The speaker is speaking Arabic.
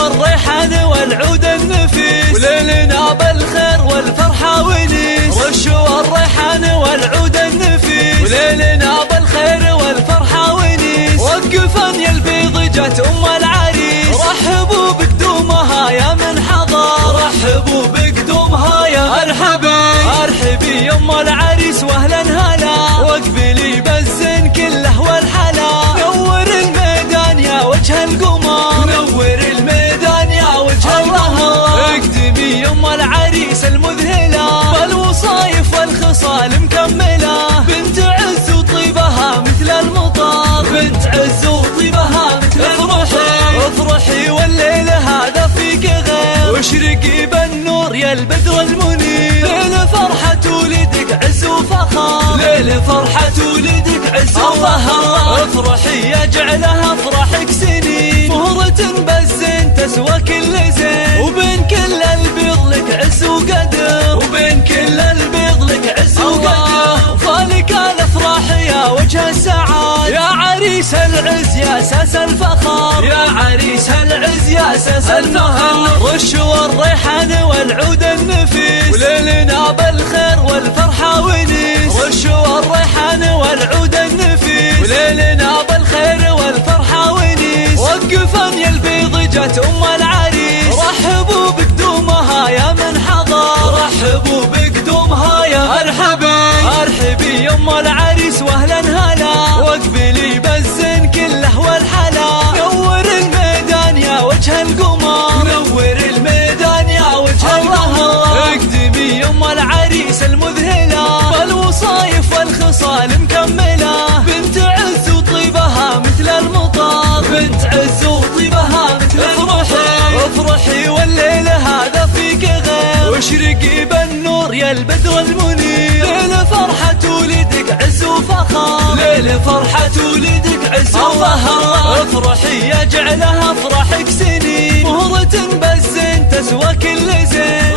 والريحان والعود النفيس، وليلنا بالخير والفرحة ونيس. رش والريحان والعود النفيس، وليلنا بالخير والفرحة ونيس. وقفن يا البيض جت العريس، رحبوا بقدومها يا من حضر، رحبوا بقدومها يا مرحبا. ارحبي يا العريس واهلا هلا، واقبلي بالزين كله والحلا. نور الميدان يا وجه القمر، نور الميدان يا وجه القمر. اقدمي يا العريس المذهلة، بالوصايف والخصال مكملة. بنت عز وطيبها مثل المطر، بنت عز وطيبها مثل المطر. افرحي والليل هذا فيك غير، واشرقي بالنور يا البدر المنير. ليل فرحة ولدك عز وفخر، ليل فرحة ولدك عز وفخر. افرحي يجعلها افراحك سنين، مهرة بالزين تسوى كل زين. وبين كل البيض لك عز وقدر، وبين كل البيض لك عز وقدر. فالك الافراح يا وجه السعاد، يا عريس العز يا اساس الفخر، يا عريس العز يا اساس الفخر. رش والريحان والعود النفيس، وليلنا بالخير والفرحة ونيس. رش والريحان والعود النفيس، وليلنا بالخير والفرحة ونيس. وقفن يا البيض جت العريس، رحبوا بقدومها يا من حضر، رحبوا بقدومها يا مرحبا. ارحبي يا العريس واهلا هلا، واقبلي بالزين كله والحلا. نور الميدان يا وجه القمر، نور الميدان يا وجه القمر. اقدمي يا العريس المذهلة، بالوصايف والخصال مكملة. بنت عز وطيبها مثل المطر، بنت عز وطيبها مثل المطر. افرحي والليل هذا فيك غير، واشرقي بالنور يا البدر المنير. ليل فرحة ولدك عز وفخر، ليل فرحة ولدك عز وفخر. افرحي يجعلها افراحك سنين، مهرة بالزين تسوى كل زين.